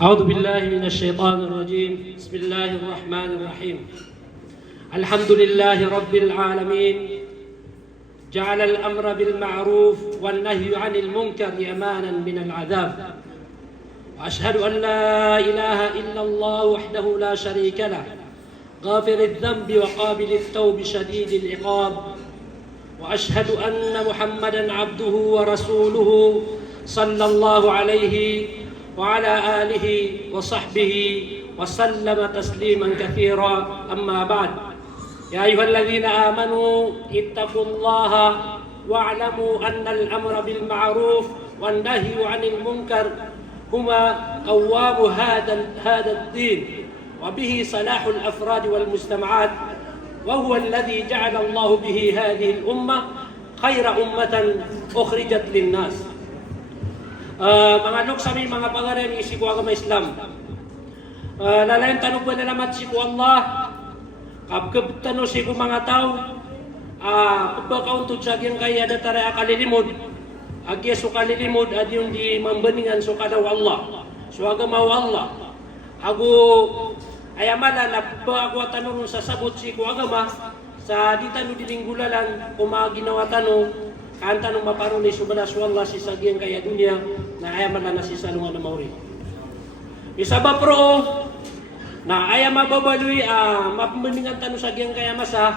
أعوذ بالله من الشيطان الرجيم. بسم الله الرحمن الرحيم. الحمد لله رب العالمين، جعل الأمر بالمعروف والنهي عن المنكر أمانا من العذاب، وأشهد أن لا إله إلا الله وحده لا شريك له، غافر الذنب وقابل التوب شديد العقاب، وأشهد أن محمدا عبده ورسوله صلى الله عليه وعلى آله وصحبه وسلم تسليما كثيرا. أما بعد، يا أيها الذين آمنوا اتقوا الله واعلموا أن الأمر بالمعروف والنهي عن المنكر هما قوام هذا الدين، وبه صلاح الأفراد والمجتمعات، وهو الذي جعل الله به هذه الأمة خير أمة أخرجت للناس. Mga nuk sami mga pangalan isi ko agama Islam. Lalayan tanong po nalamat si ko Allah. Kapag tanong si ko mga tao, pagkakauntod sa agyang kaya datara akalilimod. Agya so kalilimod at yung di mambaningan so kadaw Allah. So agama Allah. Ako ayamala na ako tanong sa sabot si ko agama sa di tanong dilinggulalan ginawa tanong kanta nung maparon ni subhanahu Allah si sagyang kaya dunia na ayamala na si salungan na mauri. Isaba pro na ayam mababaloy mapamaningan tanong sagyang kaya masa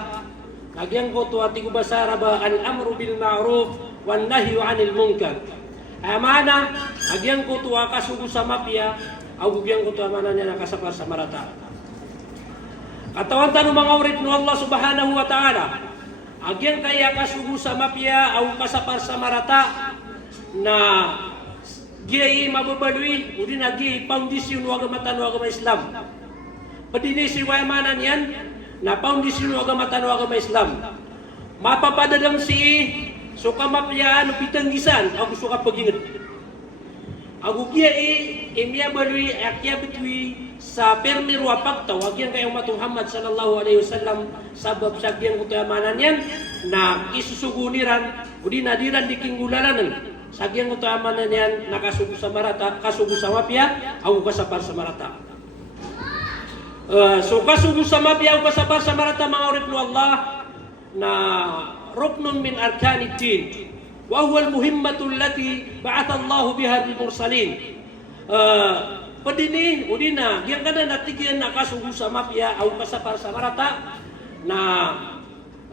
nagyang ko to ati ko basara ba al-amru bil ma'ruf wan nahyu 'anil munkar. Ayamana nagyang ko to kasugo sa mapya agugyang ko to amana niya nakasapar sa marata. Katawan tanong mga urit no Allah subhanahu wa ta'ala. Agyang kaya kasugo sa mapya au kasapar sa marata na giyay mababaloy udi na giyay foundation wa agamatan wa agama Islam. Padini si wayamanan yan na foundation wa agamatan wa agama Islam. Mapapadadam si suka mapya no pitanggisan ako suka pagingat. Agu giyay imya baloy akya bitwi sa permiro apagta wagyan kayong matong Muhammad sallallahu alaihi wasallam sabab sagyang utamanan yan na isusuguniran udi nadiran di kinggulanan sagyang utamanan yan nakasugo sa marata kasugo sa mapya au kasapar sa marata. So kasugo sa mapya au kasapar sa marata mga urip no Allah na ruknun min arkanid din wa huwa al-muhimmatu allati ba'atha Allah biha al-mursalin. Padini udina yang kada natigyan nakasugo sa mapya au kasapar sa marata na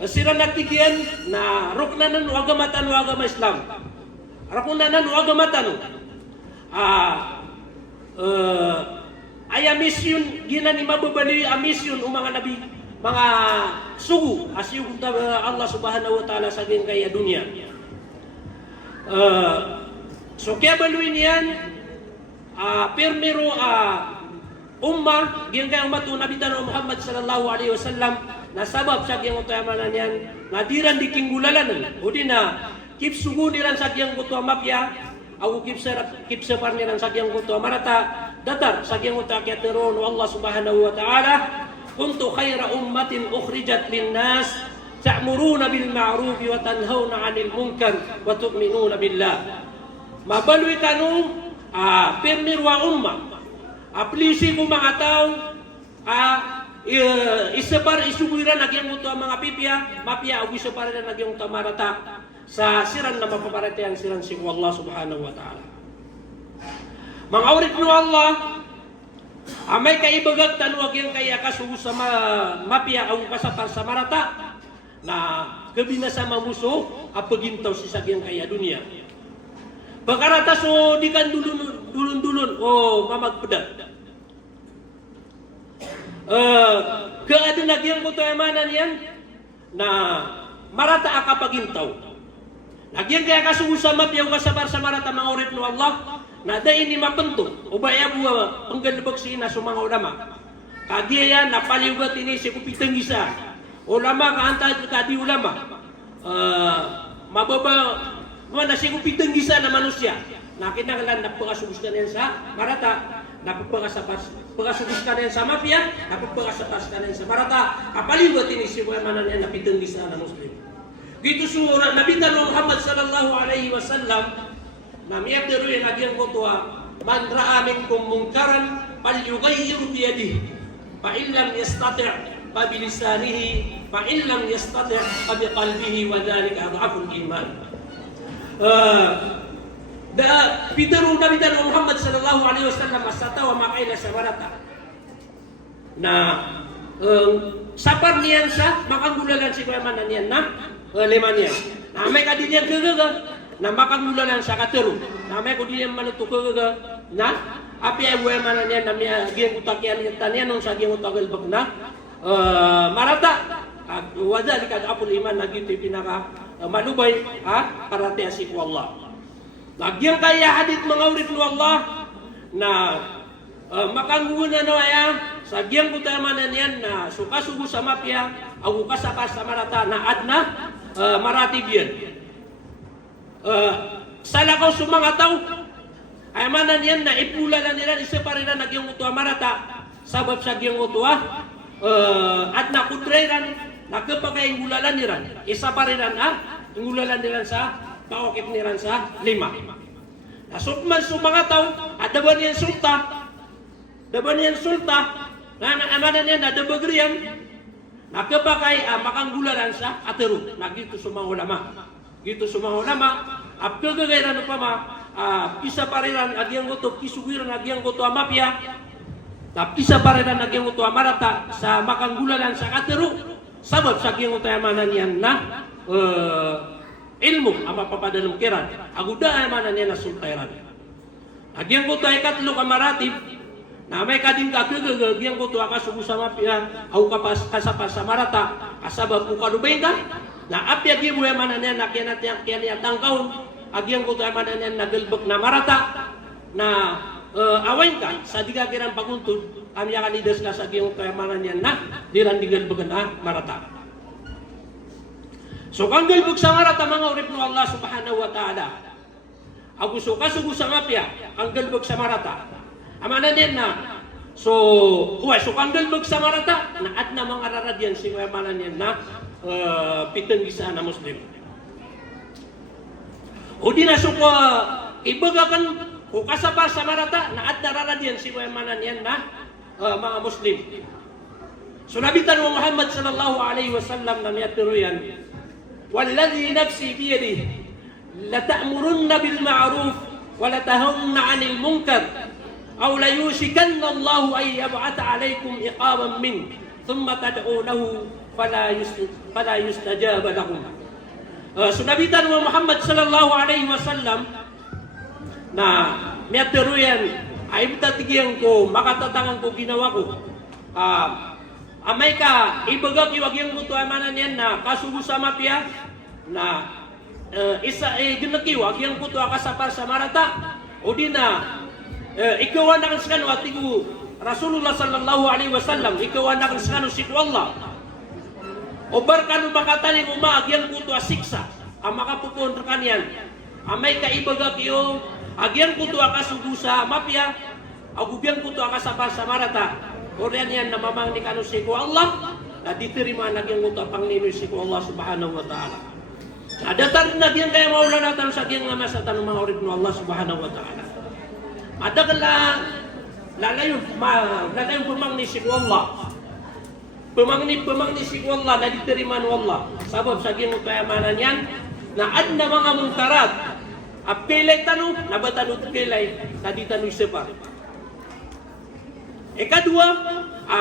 sira natigyan na ruknanan wa agamatan wa agama Islam. Ruknanan wa agamatan. Aya mission gina ni mababali a mission mga nabi mga sugu asyug Allah subhanahu wa ta'ala sa kaya dunia. So kaya baluin yan permero ummah giyan kayang matu Nabi Tanong Muhammad sallallahu alaihi wasallam na sabab sa giyang utamanan yan nadiran di kinggulalan udi na kipsugo niran sa giyang kutua mapya au kipsepar niran sa giyang kutua marata datar sa giyang utakyatero no Allah subhanahu wa ta'ala kuntu khaira ummatin ukhrijat linnas ta'muruna bil ma'ruf wa tanhauna 'anil munkar wa tu'minuna billah. Mabaloy kanong permirwa umma aplisi ko mga tao isepar isubuiran nagyang uto mga mapya o isepar na nagyang tamarata sa siran na mapaparate ang siran si Allah subhanahu wa ta'ala. Mga urit no Allah may kaibagat tanuag yung kaya kasugo sa mapya o kasapar sa marata na kabina sa mamuso apagintaw si sagyang kaya dunia. Pagkarata so di kan dulun o mamagpedat. Keadaan nagyang buto emanan yan na marata akapagintaw. Nagyang kaya kasugo sa mapyaw kasabar sa marata mga urip no Allah na dahin ni mapento o baya buwa panggalabag sina sa mga ulama. Kadiya napaliugat ini si kupitang isa. Ulama kaantad kadi ulama. Mababa na siya kupitang gisa na manusia. Nakinakalan napagkasubuskan yan sa marata. Napagkasubuskan yan sa mafia. Napagkasubuskan yan sa marata. Kapaliwat ini siya manan yan napitang gisa na Muslim. Gitu surah Nabi Muhammad sallallahu alaihi wasallam na miyag deruin agyang ko tuwa man ra'a minkum munkaran falyughayyir bi yadihi fa in lam yastati' fa bi lisanihi fa in lam yastati' fa bi qalbihi wa dhalika adhaful iman. Bitaru Nabi Muhammad sallallahu alaihi wasallam asata wa makaila sabarata na sapar niyan sa makangulalan si kuyaman niyan na lima niyan na may kadinian kagaga na makangulalan sa katero na may kadinian manuto kagaga na api ay kuyaman niyan na may giyang utakyan niyan tanian nung sa giyang utagal bag na marata wada likad apul iman na gito pinaka malubay parati asik wallah. Nagyang kaya hadit mga urit ni Allah na makanguna na ya sa giyang kutamanan yan na sukasugo sa mapya agu kasakas sa marata na adna maratib yan. Sa lakaw sa mga tao ay manan yan na ipula na nila isa pa rin na nagyang utuwa marata sabab sa giyang utuwa adna kudreran nagkapakaing gulalan niran isa pa rin na ingulalan niran sa pawakit niran sa lima. Nasukman sa mga tao, adaban niyan sulta, na amanan niyan, adabagriyan, nakapakay makanggularan sa atero, na gito sa mga ulama. Gito sa mga ulama, apkagagayran pa kisa pariran, agyang goto, kisugiran, agyang goto amapya, kisa pariran, agyang goto amarata, sa makanggularan sa atero, sabab sa agyang goto amanan niyan na, ilmu ang mapapadalong kiran. Aguda ay manan niya na sultairan. Agyang ko tayo katlo kamaratib na may kading kakagag, agyang ko tayo kasugo sa mapya, au kasapas sa marata, kasabab ko kalubay ka, na apya gibu ay manan niya na kiyan tangkaon, agyang ko tayo manan niya nagalbag na marata, na awain ka, sa digagiran paguntod, kami yakalidas na sa agyang ko tayo manan niya na, diran digalbag na marata. So kang galbog sa marata mga urip no Allah subhanahu wa ta'ala. Ako suka-sugo sa mapya, ang galbog sa marata. Amanan din na, so kang galbog sa marata, na at na mga raradyan, si amanan yan na pitang gisa na Muslim. O di na suka, ibagakan, o kasapa sa marata, na at na raradyan, si amanan yan na mga Muslim. So nabitan mo Muhammad sallallahu alaihi wasallam na niyatiro yan, والذي نفسي بيده لتأمرن بالمعروف ولتنهون عن المنكر أو ليوشكن الله أن يبعث عليكم عقابا منه ثم تدعونه فلا يستجاب لكم. Sunabitan mo Muhammad sallallahu alaihi wasallam na miyatiruyan ay tatigyan ko, makatatangan ko ginawa ko. Amay ka, ibagag iwagyang muto amanan yan na kasugo sa mapya na ginakiwag yung puto akasapar sa marata o di na ikaw na kanskano at iku Rasulullah sallallahu alaihi wasallam ikaw na kanskano si Allah o barkano makataling umaag yung puto asiksa ang makapupon kanyan amay ka ibagag iyo agyang puto akasugo sa mapya agubyang puto akasapar sa marata o yan namamang ni kano si Allah na diterima nagyang uta panglinoy si Allah subhanahu wa ta'ala. Adatar na diyan kaya maula natin sa diyan nga masa tanong mga urip no Allah subhanahu wa ta'ala. Madagala lalayon pumangni si Allah. Pumangni si Allah na diterima no Allah. Sabab sa diyan kayamanan yan na ad na mga mungkarat. Apilay tanong, nabatanong pilay, tadi tanong sepa. Ikadua,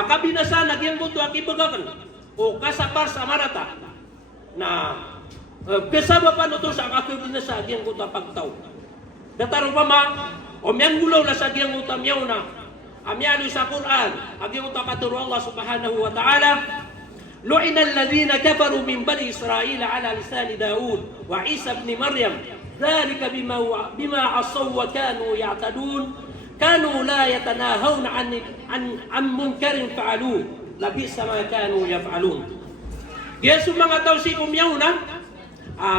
kabinasa nagyang buto akibagakan o kasapar sa marata na kasaba pa no to sa kabinasa nagyang buto pagtaw. Dataro pa ma, o miyang gulaw na sa nagyang buto miyaw na amyalo sa Quran, nagyang buto katuro Allah subhanahu wa ta'ala lu'ina alladhina kafaru min bani Israel ala lisani Daud wa Isa ibn Maryam dhalika bima asaw wa kanu ya'tadun كانوا لا يتناهون عن منكر فعلوه لبئس ما كانوا يفعلون. Yesu mga tao si kumyauna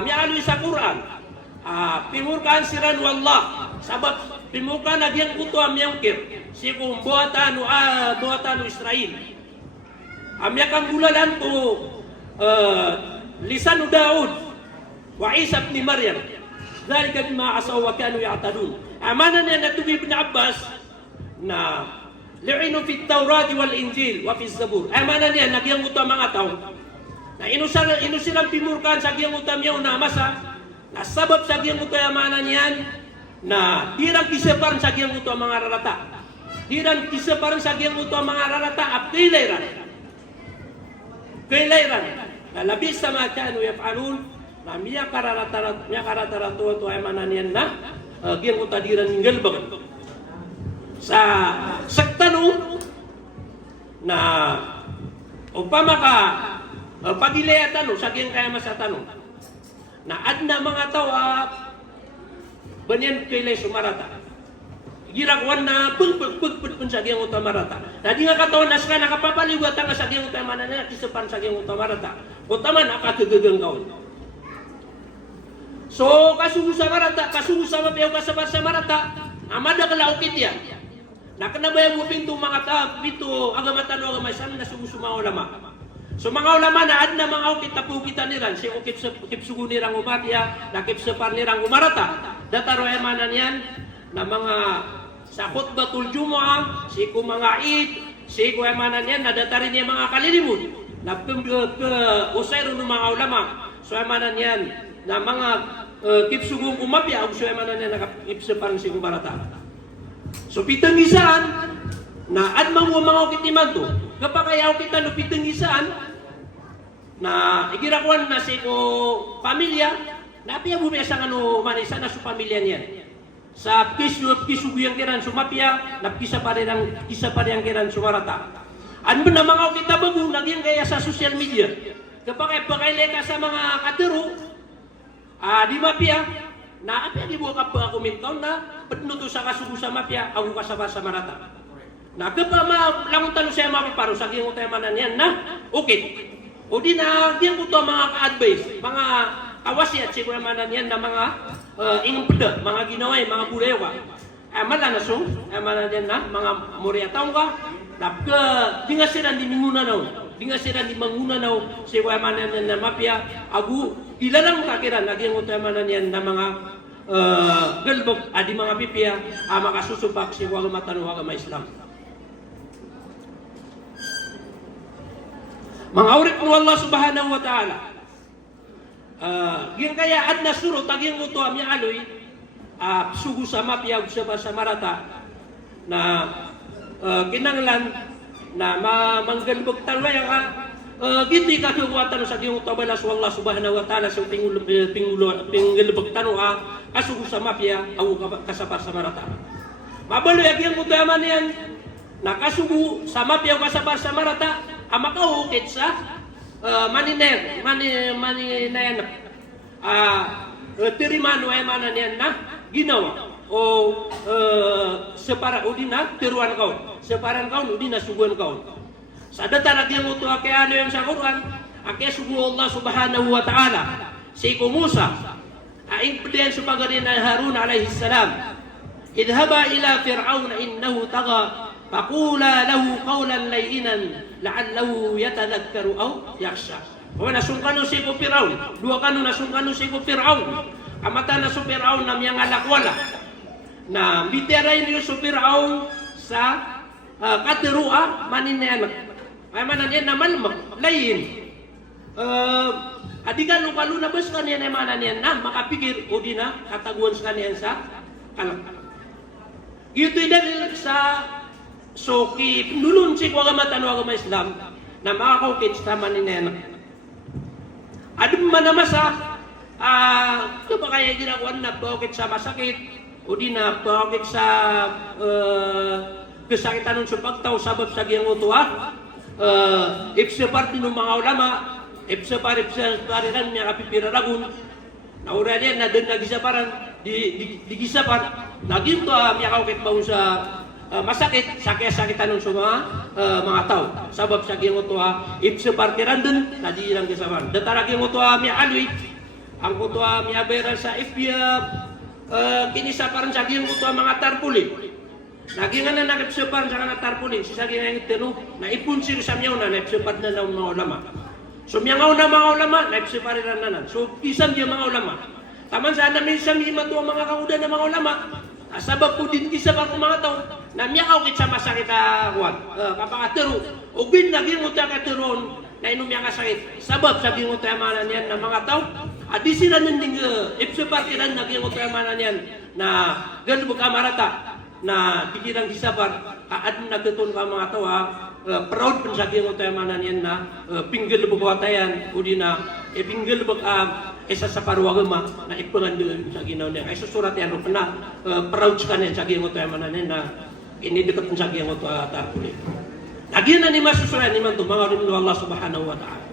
mialo sa Quran pimurkaan siran wallah sabab pimurkaan nagyang kuto amyangkir si kum buatanu Israel amyakang gulalan ko lisanu Daud wa Isa ibn Maryam dhalika bima asaw wa kanu ya'tadun Amana niya na tuwi Ibn Abbas na li'inu fi Tawrat wal Injil wa fi Zabur. Amana niya nagyang utam mga tao. Na inusilang pimurkan sa giyang utam yaw na masa na sabab sa giyang utam amana niyan na dirang kiseparan sa giyang utam mga rarata. Dirang kiseparan sa giyang utam mga rarata at kailayran. Na labis sa mga kanu yaf'alun na miya karataratuan to amana niyan na giyang utadiran ninggalbagan. Sa saktano na upama ka pagilaya tanong sa giyang kaya sa tanong na adna mga tao banyan kailay sumarata girakwan na pagpagpagpag sa giyang utamarata na di nga katawan na ka nakapapaliwatan ka sa giyang utamarata na kisapan sa giyang utamarata utaman akatugagang kaon. So kasugo sa mapiyaw kasabar sa marata amada kalaukit yan nakanabayan mo pinto mga tao pinto agamatano agamay na sumusumaw lama. So mga ulama na ad na mga ukit tapukitan niran si ukip sugu nirang umatya nakip separ nirang umarata dataro emanan yan na mga sa khutbatul jumu'ah si ku mga id si ku emanan yan na datarin niya mga kalilimun na usayro ng mga ulama so emanan yan na mga kip sugu umapya so emanan yan nakip separ si umarata. So pitang isaan na ad mga ukit iman to kapag ayaw kita no pitang isaan na igirakuan na si ko pamilya napiya bumesa nga no manisa na su pamilya niyan sa kisuguyang kiran sumapya napkisa pa rin ang kiran sumarata ano na mga kita bago naging kaya sa social media kapag pakailay ka sa mga katero di mapya na apya di buka pa komentaw na patnuto sa kasugo sa mapya ako kasaba sa marata na kapag langutan siya mapaparo sa giyang utayamanan yan na okay o di na diyan ko to mga ka-advise mga awasi at siguramanan yan na mga ingpeda mga ginaway mga burewa amala na so amala yan na mga moriataw ka napka di nga sila di manguna naw siguramanan yan na mapya agu ilalang kakiran nagyang utayamanan yan na mga galbog adi mga pipya makasusupak sigurang matanuha ka Islam. Mga urik mo Allah subhanahu wa ta'ala yung kaya ad na suro tagyang uto amya aloy sugu sa mapiyag sa marata na kinanglan na manggalbog talway ka giti ka kiwatan sa giyong tabala sa Allah subhanahu wa ta'ala sa pinggalbog tano kasugu sa mapya awu kasapar sa marata mabaloy agyang uto yaman yan na kasugu sa mapya kasapar sa marata amakahukit sa maninayan tirimano ay manan yan na ginawa o separa udi na tiruan kaon separan kaon udi na suguan kaon sa datarag yung uto kay ano yung sa Quran ake sugu Allah subhanahu wa ta'ala si Musa aing pedian sa pagarin na Harun alaihi salam idhaba ila fir'aun innahu taga faqula lahu qawlan layyinan la'allahu yatadhakkaru aw yakhsha. O nasungkano si ko Firaun, duwa kanu nasungkano si ko Firaun. Amata na so Firaun na miyang alakwala. Na biteray niyo so Firaun sa katerua maninayan. Ay manan yan na malmak layin. Adigan kalu na bes kaniyan ay manan yan na makapikir o di na kataguan sa kaniyan sa kalak. Ito dahil sa so ki pendulun si ko agamatan agama Islam na makakaukit sa maninayan. Adum manamasa ito ba kaya ginakuan na paukit sa masakit o di na paukit sa kesakitan ng supagtaw sabab sa giyang utuwa ipsepar din ng mga ulama ipsepar ipsepariran niya kapipiraragun na uralian na din nagisaparan digisapar naging to miyakaukit ba sa masakit sakit-sakitan ng mga tao sabab sa giyang utuwa ipsepartiran din nadi lang gisaman datara giyang utuwa mi alwi ang utuwa mi aberan sa ifya kinisaparan sa giyang utuwa mga tarpuli naging na nakipseparan sa mga tarpuli sa giyang itino na ipunsir sa miyaw na naipsepar na ng mga ulama so miyangaw na mga ulama naipsepariran na so pisang giyang mga ulama taman sa namin sa mga kauda ng mga ulama Sabab ko din kisa pa mga tao na miyakaw kit sa masakit kuan. Kapakatero, ugin naging uta kateron na inom yang sakit. Sabab sabi mo tayo manan yan na mga tao, adi sila nanding ipsepar kiran naging uta manan yan na ganun kamarata na bigirang disapar kaad nagtuton ka mga tao proud pun sabi mo tayo manan yan na pinggel bukatayan udi na pinggel isa sa parwagama na ipangan doon sa ginaw niya. Ay susurat yan na proud ka niya sa ginaw tayo manan yan na inidikat sa ginaw tayo tarpuli. Lagi na ni masusuran ni man to mga rinlo Allah subhanahu wa ta'ala.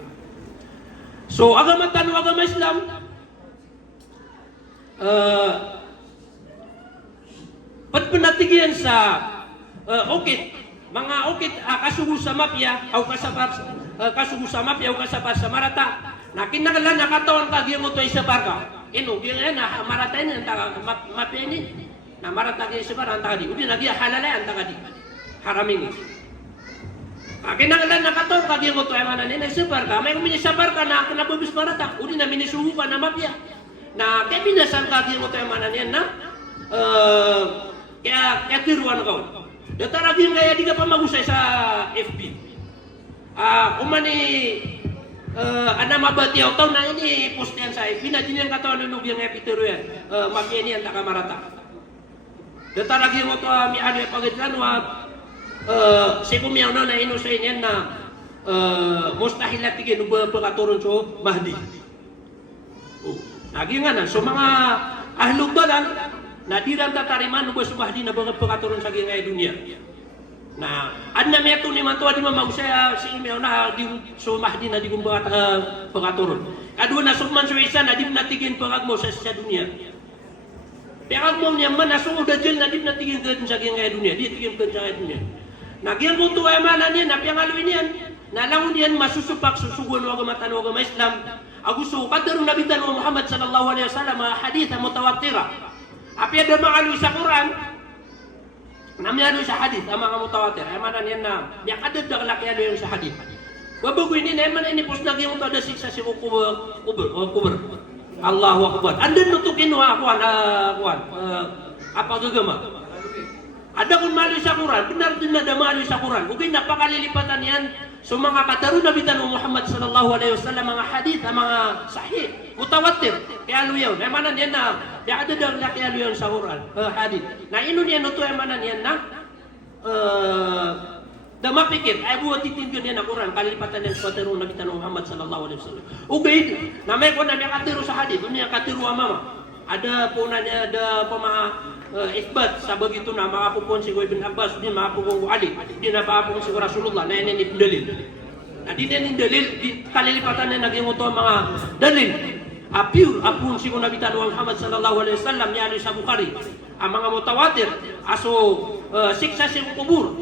So agama tanu agama Islam patpenatigian sa okit mga okit kasugo sa mafia o kasapar kasugo sa mafia o kasapar sa marata nakin nagalan nakatawan ka gyud mo to isa barka ino gyud na marata ni anta mafia ni na marata gyud sa barka anta di udi nagi halala anta di haramin kinanglan nakatawan ka gyud mo to mana ni sa barka may kuminya sa barka na kinabubis marata udi na minisugo ka na mafia na kaya binasan ka gyud mo to mana ni na kaya tiruan kau. Datang lagi kaya di ka magusay sa FB. Umani ana mabati taw na ini postian sa FB na dinyan katawan nung yang epiteru yan. Mafia ni anta kamarata. Datang lagi mo to mi ano pagitlan wa segum yang na ino sa inyan na mustahil at tigin pagkaturon so Mahdi. Lagi nga na so mga ahlul badan na dirang tatariman nung sa Mahdi na pagkaturon sa gingay dunia. Na adna meto ni mantua di mamagusaya si imeo na di so Mahdi na di kumbaga pagkaturon. Kadua na sukman so isa na di natigin pagagmo sa dunia. Pagagmo niya man na so dajel na di natigin sa gingay dunia. Di tigin sa gingay dunia. Nagyan mo tuwa mana niya na piangaluin niyan. Na langon niyan masusupak susugon wa agama Islam. Agusto kadarong nabitan wa Muhammad sallallahu alaihi wasallam hadith mutawatirah. Api ada mengalu sa Quran, namanya sa hadis, mga mutawatir. Ay manan yan na, yang ada dak laki yung sa hadis. Babago ini naman ini pos lagi yung ada siksa si kubur. Allahu Akbar. Anda nutukin wa kuan apa gagama? Ada kun malu sa Quran, benar din ada malu sa Quran. Ugin napakalilipatan yan. So mga kataru nabitan Muhammad sallallahu alaihi wasallam mga hadith mga sahih mutawatir kaya luyaw na manan yan na ya ada daw kaya luyaw sa Quran hadith na ino niya no to manan yan na da mapikir ay buat titindihan niya na Quran kalipatan yan sa kataru nabitan Muhammad sallallahu alaihi wasallam ugay na may ko na may katiru sa hadith niya katiru mama ada punanya ada isbat sa begitu na maapupon si Ibn Abbas din maapupon ko Ali din na maapupon si Rasulullah na ini dalil na din ini dalil di kalilipatan na naging ito mga dalil pure apun si Nabi Muhammad sallallahu alaihi wasallam ya sa Bukhari ang mga mutawatir aso siksa si kubur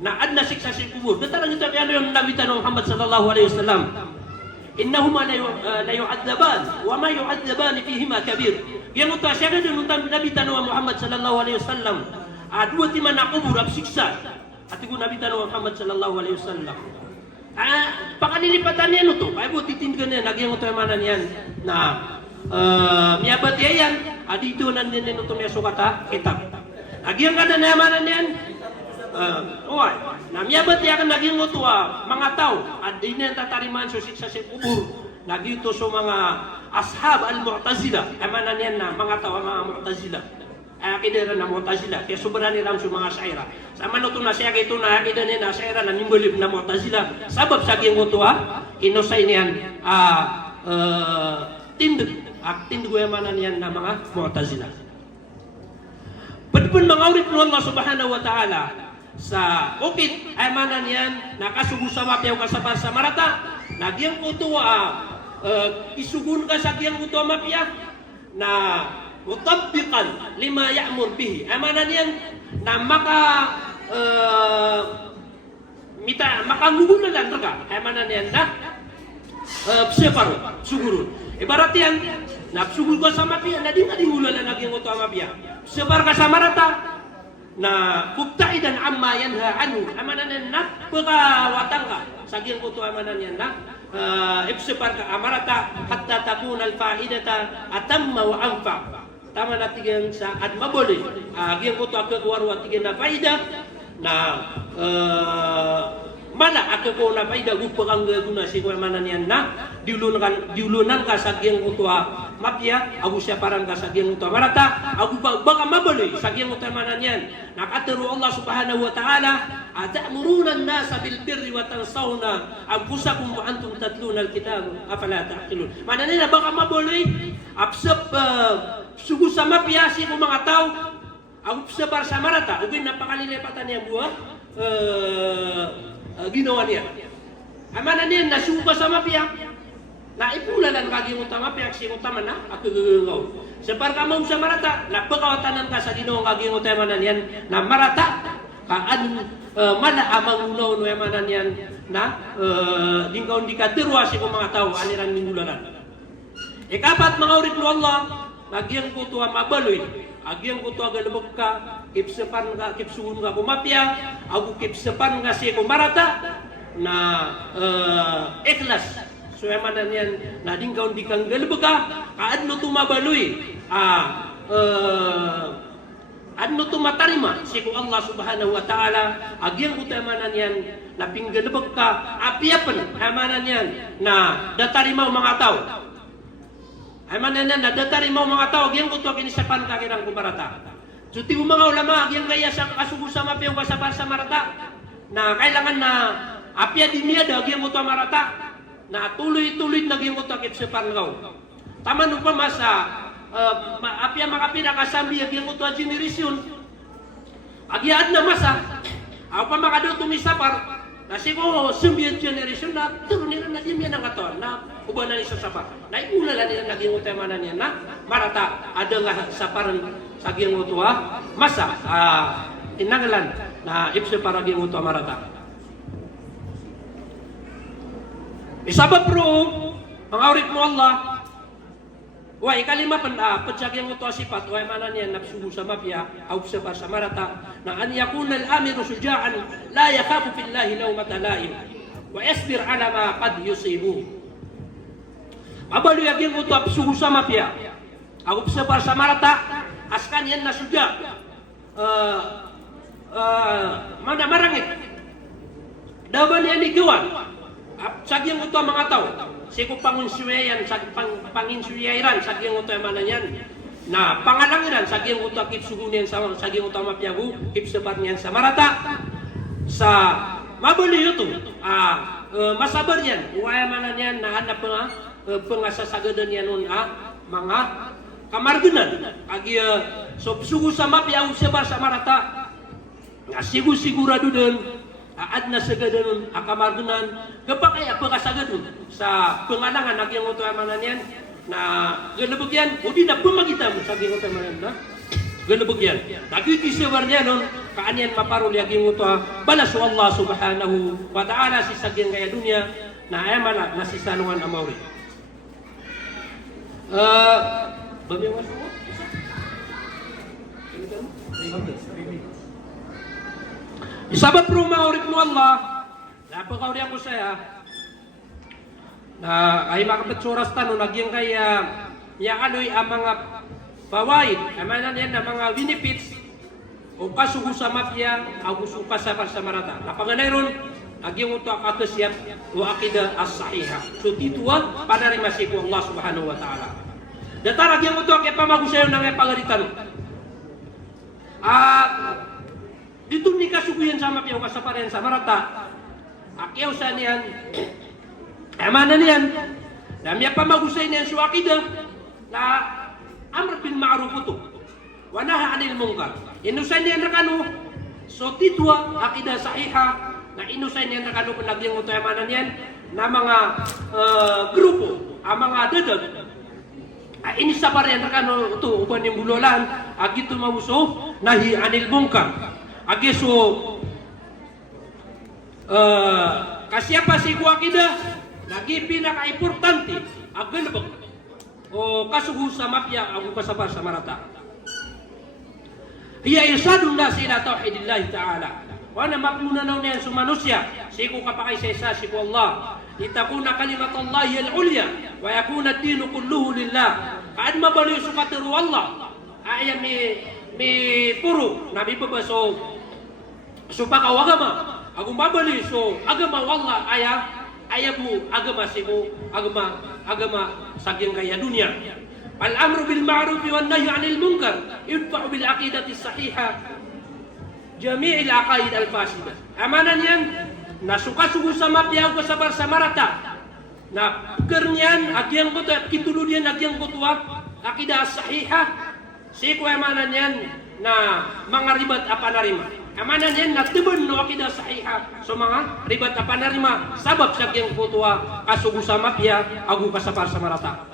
na adna siksa si kubur detaran ito yung Nabi Muhammad sallallahu alaihi wasallam innahuma la yu'adzaban wa ma yu'adzaban fihima kabir. Yang utasya dan untan Nabi tanwa Muhammad sallallahu alaihi wasallam. Dua timan kubur absiksa. Atiku Nabi tanwa Muhammad sallallahu alaihi wasallam. Pakalilipatan yan to. Ay buti tindigan yan nagyang uto manan yan. Na miabat yan adito nandin to may sukata kitab. Nagyang kada na manan yan. Namiabat yan naging utuwa mga tao at din yan tatariman so siksa si kubur nagito so mga ashab al-mu'tazila emanan yan na mga tao mga mu'tazila akidera na mu'tazila kaya sobrang nilang so mga syaira sama no to na siya kito na akida niya na syaira na nimbolib na mu'tazila sabab sa giyang utuwa inosay niyan tindig emanan yan na mga mu'tazila pagpun mangawrit mo Allah subhanahu wa ta'ala sa ukit ay manan yan nakasugo sa mapyaw ka sa marata nagyang utuwa isugun ka sa gyang utuwa mapya na mutabbiqan lima ya'mur bihi ay manan yan na makagugulan ka ay manan yan na separo sugurun ibarat yan napsugul ka sa mapya na di nga dingulan na nagyang utuwa mapya separ ka sa marata na mubtaidan amma yanha anhu amanan na pagawatan ka sa giyang kuto amanan yan na ibsipar ka amarata hatta takuna al-faidata atamma wa anfa tama na tigan sa ad maboli. Agiyan ko to akagwarwa tigan na faida na mala ako na paida upang ang guna si kuya manan yan na diulunan ka sa giyang utwa mapya ako siya parang ka sa giyang utwa marata ako baka mabaloy sa giyang utwa manan yan nakatero Allah subhanahu wa ta'ala atamuruna an-nasa bil birri wa tansawna anfusakum wa antum tatluna al-kitab afala ta'qilun manan nila baka mabaloy apsap sugu sa mapya si mga tao ako sa para sa marata ugin napakalilipatan niya buha ginawa niya. Amana niya nasuka sa mapya. Naipulalan kagi utama pihak si utama na ako gagaw. Sa parka mo sa marata, napakawatanan ka sa ginawang kagi utama na niyan na marata kaan mala amang ulaw no yamanan niyan na dingkaw di ka tirwa si mga tao aniran mingulanan. Ikapat mga urit no Allah, nagyan ko tuwa mabaloy. Agyang ko to agalubog ka, kipsepan ka, kipsuhun ka kumapya, ako kipsepan nga siya kumarata, na ikhlas. So yamanan yan, na dingkaw di kang galubog ka, kaadno tumabaloy, adno tumatarima, siya ko Allah subhanahu wa ta'ala, agyang ko yamanan yan, na pinggalubog ka, apiapan, yamanan yan, na datarimaw mga tao. Ay manan nadatari mo mga tao, gyang kuto kinisapan ka kirang kumarata. Suti mo mga ulama, gyang kaya sa kasugo sa mapiyong kasapar sa marata, na kailangan na apya di niya daw, gyang kuto marata, na tuloy-tuloy na gyang kuto kipsipan kaw. Tama nung pa masa, apya makapira kasambi, gyang kuto generation, agyaad na masa, ako pa makado tumisapar, kasi ko sumbiyan generation na turo nila na din yan ang katon na uban na isa sapar. Naipula na nila naging utemanan niya na marata ada nga saparan sa giyang utuwa masa inangalan na ipse para giyang utuwa marata. Isabab pro mga urit mo Allah wa ikalima padsagyan mo to sifat wa manan yan nabsugo sa mafia au sa marata na an yakuna al-amiru shuja'an la yakhafu fillahi lawmata la'im wa yasbir ala ma qad yusibu. Mabalo yagin mo to absugo sa mafia au sa marata askan yan na suja mana marangit daban yan igawan sagyang mo to mga tao siku panginsuyayan sa panginsuyayan sa gyang uto manan yan na pangalangiran sa gyang uto kipsugunen sa gyang uto mapyagu kipsebar niyan sa marata sa mabuli ito masabar yan uwaya manan yan na hanap pengasasagadan yan nun mga kamargunan agi sugu sa mapyagu sebar sa marata nga sigurado din ad na sagadan akamardunan kapag ay pagkasagadun sa pengalangan nagyang utamanan yan na galubog yan o di na pumagita mo sa gyang utamanan na galubog yan nagiti sebar niya nun kaan yan maparol yaging utwa balas Allah subhanahu wa ta'ala si sagyang kaya dunya na ayamala na si sanungan amawri babyang waso mo? Isabat pro maurit mo Allah, napakauriyan ko saya, na ay makapatsuras tanong, nagyang kaya yakanoy ang mga fawaid, amanan yan na mga benefits, o kasugo sa mafia, o kusuka sa marata. Napanganay ron, nagyang ito ang akasyap o akida as-sahiha. So tituwa, panarimasi ko Allah subhanahu wa ta'ala. Data nagyang ito ang ipamagusayo ng ipagalitan. Dito ni kasuguyan sa mapyaw kasaparan sa marata. Akyaw sa niyan. Amana niyan. Namya pa magusay niyan sa akida. Na amr bin ma'ruf ito. Wanaha anil mungkar. Inusan niyan na kano. So titwa akida sahiha. Na inusan niyan na kano kung nagyang ito amana niyan. Na mga grupo. Ang mga dadag. Inisa pa rin na kano ito. Uban yung bulolan. Agito mauso. Nahi anil mungkar. Agiso kasya si kuakida lagi pinaka-importante agalbag o kasugo sa mafia ang kasabar sa marata. Hiya irsadun nas ila tauhidillah ta'ala. Wa na makluna na niyan sa manusia siku kapakay sa isa siku Allah litakuna kalimatullahi al-ulya wa yakuna ad-dinu kulluhu lillah. Kaan mabaliw sa katiru Allah ayam mi puro na mi babaso so baka agama agum babali so agama wallah ayamu agama simu agama saking kaya dunia. Al amru bil ma'ruf wan nahyi 'anil munkar yudfa'u bil aqidati sahihah jami'il aqaid al fasidah. Amanan yan na suka-sugo sa mapyaw ko sa barsamarata na pagkarniyan agyang ko kituludian agyang ko tuwa akidah sahihah si ko amanan yan na mga ribat apanarima. Amanan yan na tibon no akidah sahihah so mga ribat apanarima sabab sa agyang ko tuwa kasugo sa mapya agu ka sa barsamarata.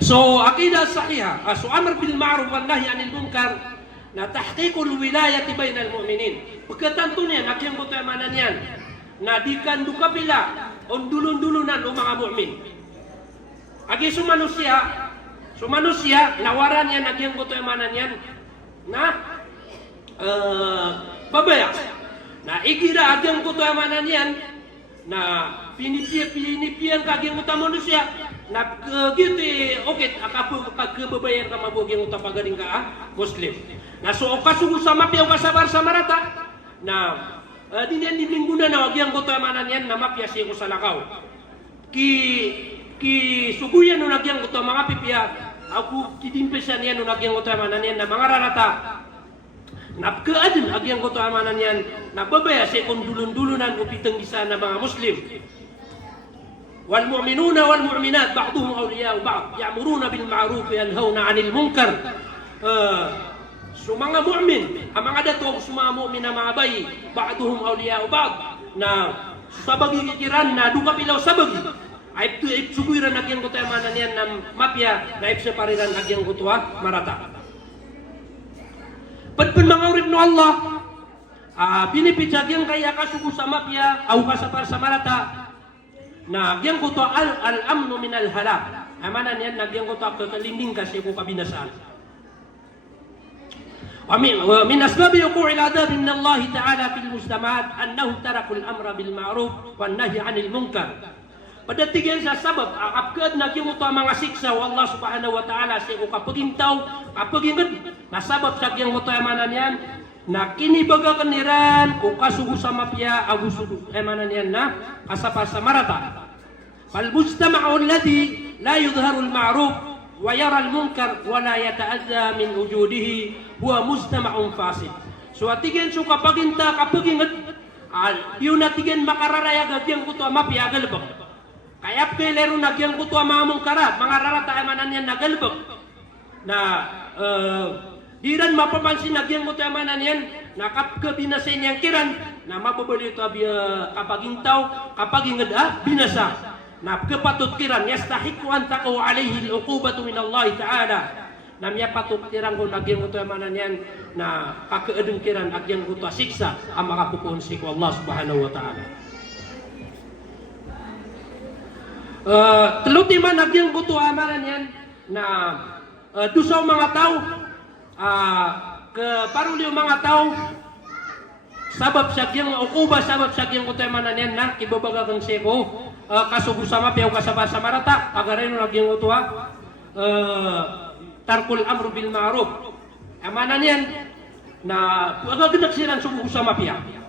So akidah sahihah so amr bil ma'ruf wan nahy 'anil munkar na tahqiqul wilayati bainal mu'minin. Pagkatanto niyan agyang ko tuwa amanan yan na dikan dukapila on dulun-dulunan o mga mu'min. Agi sumanusia nawaran yan agyang ko tuwa amanan yan na babaya na igira agyang ko tuwa amanan yan na pinipian kagyang ko tuwa manusia na gitu okay akababayan ka mabugyang ko tuwa pagaling ka Muslim. Na so kasugo sa mapya o kasabar sa marata na dinyan diminggunan na agyang ko tuwa amanan yan na mapya siya ko sa lakaw. Ki suguyan no nagyang ko tuwa mga pipya ako kidimpesan yan no nagyang ko tuwa amanan yan na mga rarata napkaadin agyang ko to amanan yan nababaya sa kung dulun-dulunan upitang isa na mga Muslim. Wal mu'minuna wal mu'minat ba'duhum awliya'u ba'd ya'muruna bil ma'ruf wa yanhauna 'anil munkar. So mga mu'min ang mga dato sa mga mu'min na mga bayi ba'duhum awliya'u ba'd na sabagi kikiran na duka pilaw sabagi ay suguiran agyang ko to amanan yan na mapya na ipsepariran agyang ko to marata. Padpan mga urip no Allah, binipitsag yung kaya kasugo sa mapya, aw kasapar sa marata, na gyang ko to al-amnu min al-halak. Amanan yan, nagyang ko to kakalinding kasi ko kabinasaan. Min asbabi yuku'il adabi min Allah ta'ala fil mujtamaat, annahu tarakul amra bil ma'ruf, wan nahi 'anil munkar. Padatigyan sa sabab, apkad nagyang ito ang mga siksa wa Allah subhanahu wa ta'ala siya ko kapagintaw, kapagingad, na sabab sa gyang ito emanan yan, na kinibaga kaniran, kung kasugo sa mapya, agusugo emanan yan na, kasapa sa marata. Falmujtama'u alladhi la yudharul ma'ruf, wa yara al-munkar, wa la yata'adha min wujudihi, huwa mujtama'un fasid. So atigyan so kapaginta, kapagingad, yun atigyan makararaya gagyang ko ito ang mapya, agalabag. Kaya kay lero nagyang kuto ang mga mungkarat, mga rarata emanan yan nagalbag. Na diran mapapansin nagyang kuto emanan yan, na kapkabinasin niyang kiran, na mababali ito kapagintaw, kapagingad binasa. Na kapatot kiran, yastahiku an taqaw alayhi al-uqubatu min Allah ta'ala. Na miya patot kiran kung nagyang kuto emanan yan, na kakaadong kiran, nagyang kuto siksa, ang makapupunsi ko Allah subhanahu wa ta'ala. Teluti man nagyang kuto amaran yan na dusaw mga tao ke parulyo mga tao sabab sa gyang ukuba sabab sa gyang kuto amaran yan na kibabagagang seko kasugo sama piaw kasaba sa marata agareno nagyang kuto tarkul amru bil ma'ruf amanan yan na agaganag siran sugo sama piaw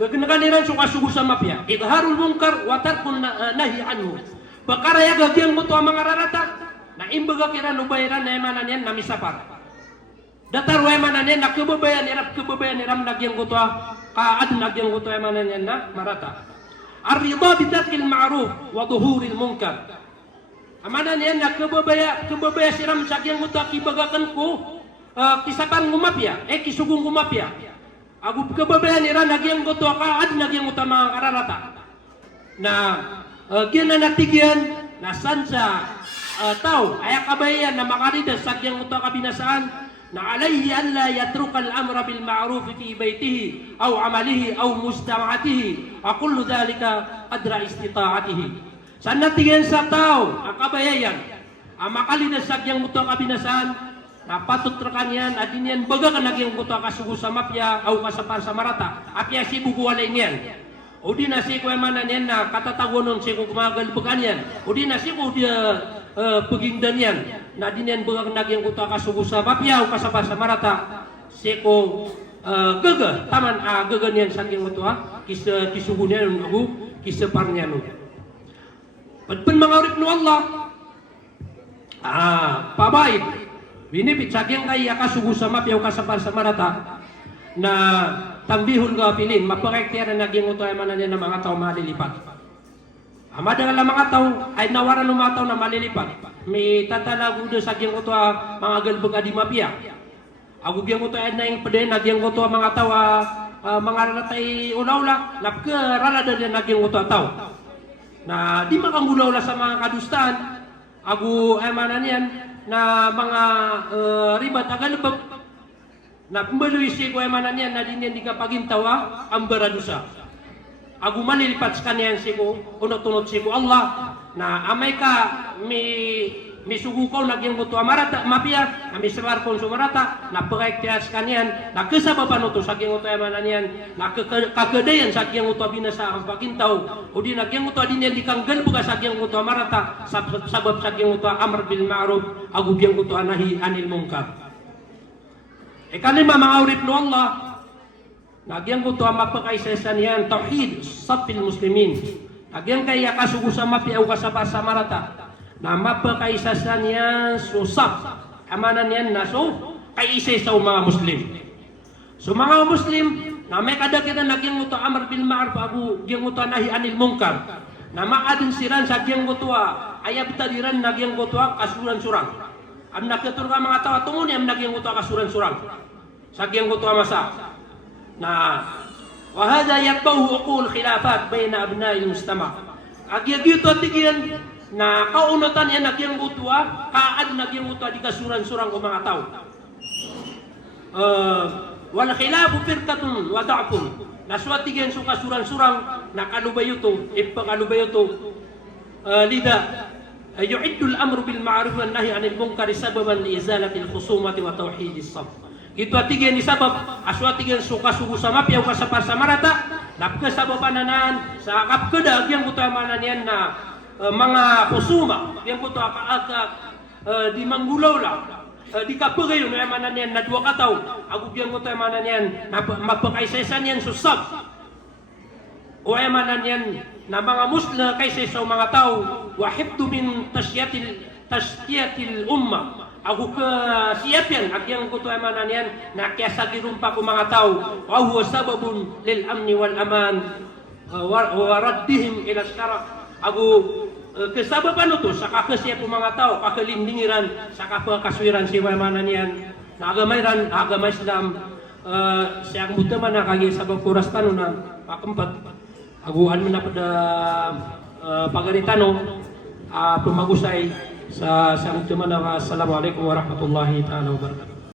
Kegenakaniran suka sugu sa mapya. Idharul munkar wa tarkun nahi anhu. Bakaraya gagyang mo to ang mga rarata. Na imbaga kiran ubayaran na emanan yan na misapar. Datar wa emanan yan na kebabayan iram nagyang ko to kaad nagyang ko to emanan yan na marata. Ar-ridha bitarkil ma'ruf wa dhuhuril munkar. Amanan yan na kebabaya siram sagyang ko to kibagakan ko kisapan ngumapya kisugong ngumapya. Agu kebabayan ira nagyang ko to kaad nagyang utama kararata na ginanatigyan na sansa tao ay kabayan na makaridas sagyang uta kabinasaan na alayhi an la yatruka al-amra bil ma'ruf fi baytihi aw amalihi aw mustama'atihi wa kullu dhalika qadra istita'atihi. Sanatigan sa tao kabayan makalidas sagyang uta kabinasaan na patut rekan yan adin yan baga ka nagyang kuto kasugo sa mapya au kasapar sa marata apya si buku walay niyan o di na si ko emanan yan na katatagonon si ko kumagalbagan yan o di na si ko dia pagingdanian na dinian bunga nagyang kuto kasugo sa bapiyaw kasaba sa marata seko gaga taman gaga niyan saking kuto kisugo niyan ugu kisapar niyan padpan mga urip no Allah pabayid binipit saking kay kasugo sa mapiyaw kasaba sa marata na tambihon ga pilin mapakektiya na naging kuto ay manan ng mga tao malilipat. Amada nga mga tao ay nawaran ng mga tao na malilipat. May tatalago doon sa giyang kuto mga galbag adi mapia. Ako giyang kuto ay naing pwede na giyang kuto mga tao mga ratay ulaula. Napka rarada din na giyang kuto tao. Na di makangulaula sa mga kadustaan. Ako ay manan yan na mga ribat agalbag. Na kumbaluy si ko ay manan yan na din yan di kapagintawa ang baradusa. Aku malilipat sa kaniyan siku, unot-unot siku Allah, na amay ka, may sugukaw nagyang buto amarata, mapia, na may sabar kong sumarata, na pagkaik tiya sa kaniyan, na kasabapan ito sa kiyang uto amanan yan, na kakadayan sa kiyang uto binasa ang pagintaw, o di nagyang uto din yan di kang galbuga sa kiyang uto amarata, sabab sa kiyang uto amar bil ma'ruf, agu kiyang uto anahi anil mungkar. Ikalima mga urip no Allah, nagyang ko to ang mapakaisa niyan tauhid sapil muslimin. Nagyang kaya kasugo sa mapiaw kasaba sa marata na mapakaisa niyan susap amanan niyan na so kaisa sa mga muslim. So mga muslim na may kadakitan nagyang to amar bil ma'ruf agu gyang to nahi anil munkar. Na maadin siran sa gyang to ayab tadiran nagyang to kasuran surang. Am nakatur ka mga tawa tunguni am nagyang to kasuran surang. Sa gyang to masa. Nah, wahada yakbahu uqul khilafat baina abna'il mustama. Agyagyo to tigyan na kaunatan yan nagyang utwa, kaad nagyang utwa di kasuran-surang o mga tao. Wal khilafu firqatun wa da'fun. Naswa tigyan so kasuran-surang na kalubayo to, ipakalubayo to. Lida yu'iddu al-amru bil ma'ruf wan nahy 'anil munkar sababan li izalati al-khusumati wa tauhidis saff. Itu atigen ni sabab aswa atigen suka sugu sama piau kasapar samarata napke sababananan sa kapkeda yang buta mananian na mga kusuma yang buta aka di manggulaw la di kapagayo na mananian na dua kataw agu yang buta mananian na mapakaisesan yan susab o ay mananian na mga musla kaysa sa mga tao wahibdu min tasyiatil umma. Aku ke siap yan agyang kuto amanan yan na kaya sa dirumpa ko mga tao wa huwa sababun lil amni wal aman wa raddihim ila syara aku kesababan ito sa kakasiya ko mga tao kakalindingiran sa kapakaswiran si amanan yan na agama Islam siyang buta man na kagi sabab kuras tanunan pakampat aguan mo na pada pagaritano pumagusay sa teman. Assalamualaikum warahmatullahi taala wabarakatuh.